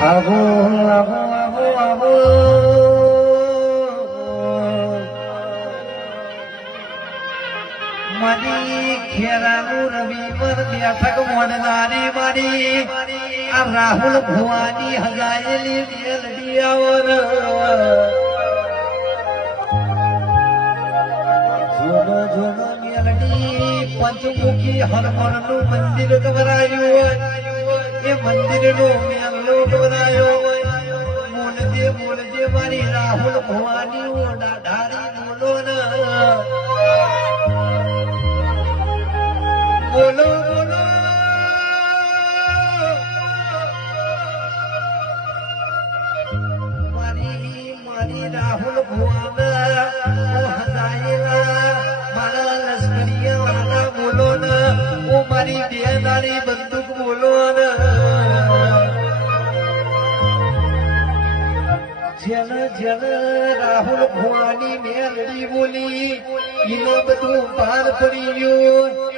આવો આવો આવો આવો મારી ખેરાનું રવિવાર બેઠક મોડનારી મારી આ રાહુલ ભુવાની હગાયેલી મેલડી આવર જોનો જોનો મેલડી પંચમુખી હનુમાનનું મંદિર કવરાયું એ મંદિરનો મેલો કવરાયો બોલજે બોલજે મારી રાહુલ ભુવાની ડાઢારી બોલો ને બોલો બોલો મારી રાહુલ ભુવાના હજાયેલા મારા લશ્કરીયા વાળા બોલો ને ઓ મારી દેહદારી બંદૂક બોલો ને જેન જેન રાહુલ ભુવાની મેલડી બોલી એનો બધું પાર પડી ગયું